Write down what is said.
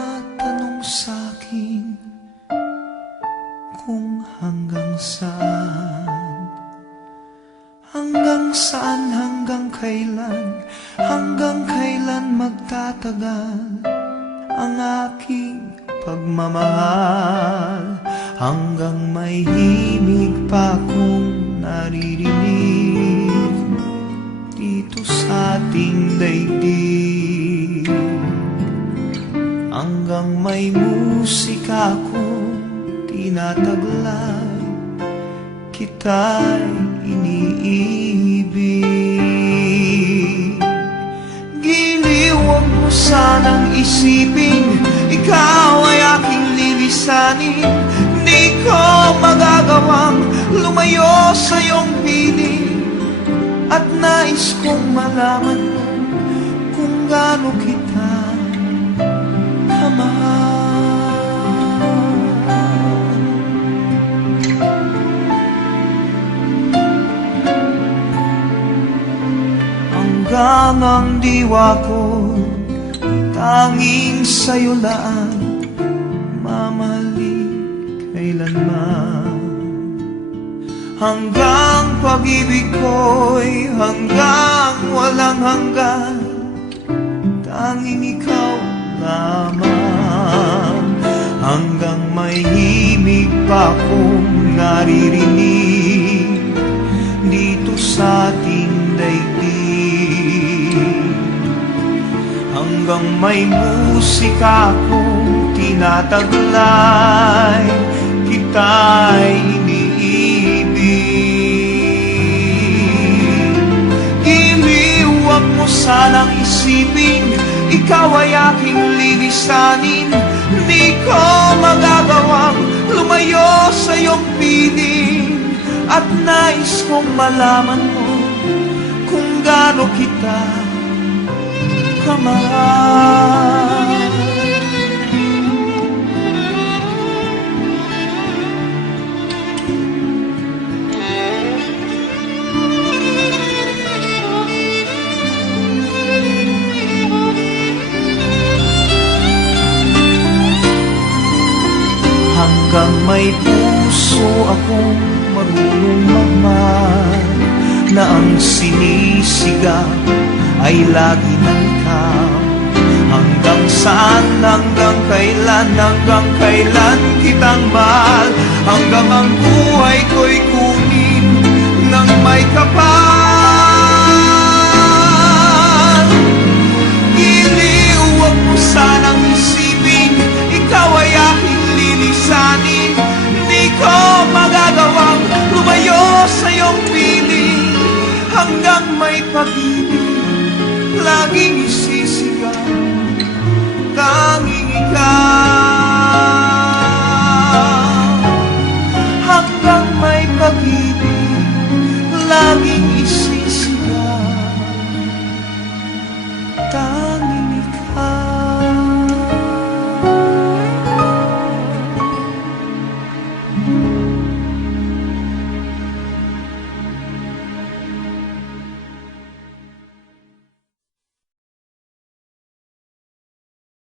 nagtatanong sa'kin kung hanggang saan, hanggang kailan magtatagal ang aking pagmamahal, hanggang may himig pa akong naririnig dito sa ating daigdig, hanggang may musika akong tinataglay, kita'y iniibig. Giliw, huwag mo sanang isipin ikaw ay aking lilisanin. Di ko magagawang lumayo sa iyong piling, at nais kong malaman mo kung gaano kita kamahal. Hanggang ang diwa ko tanging sa'yo lang mamahalin kailanman, hanggang pag-ibig ko'y hanggang walang hanggan, tanging ikaw lamang, hanggang may himig pa akong naririnig dito sa ating daigdig, hanggang may musika akong tinataglay, kita'y iniibig. Giliw, huwag mo sanang isipin ikaw ay aking lilisanin. Di ko magagawang lumayo sa iyong piling, at nais kong malaman mo kung gaano kita kamahal. Hanggang may puso akong marunong magmahal, na ang sinisigaw ay lagi ng ikaw. Hanggang saan, hanggang kailan kitang mahal, hanggang ang buhay ko'y kunin ng may kapal. Giliw, huwag mo sana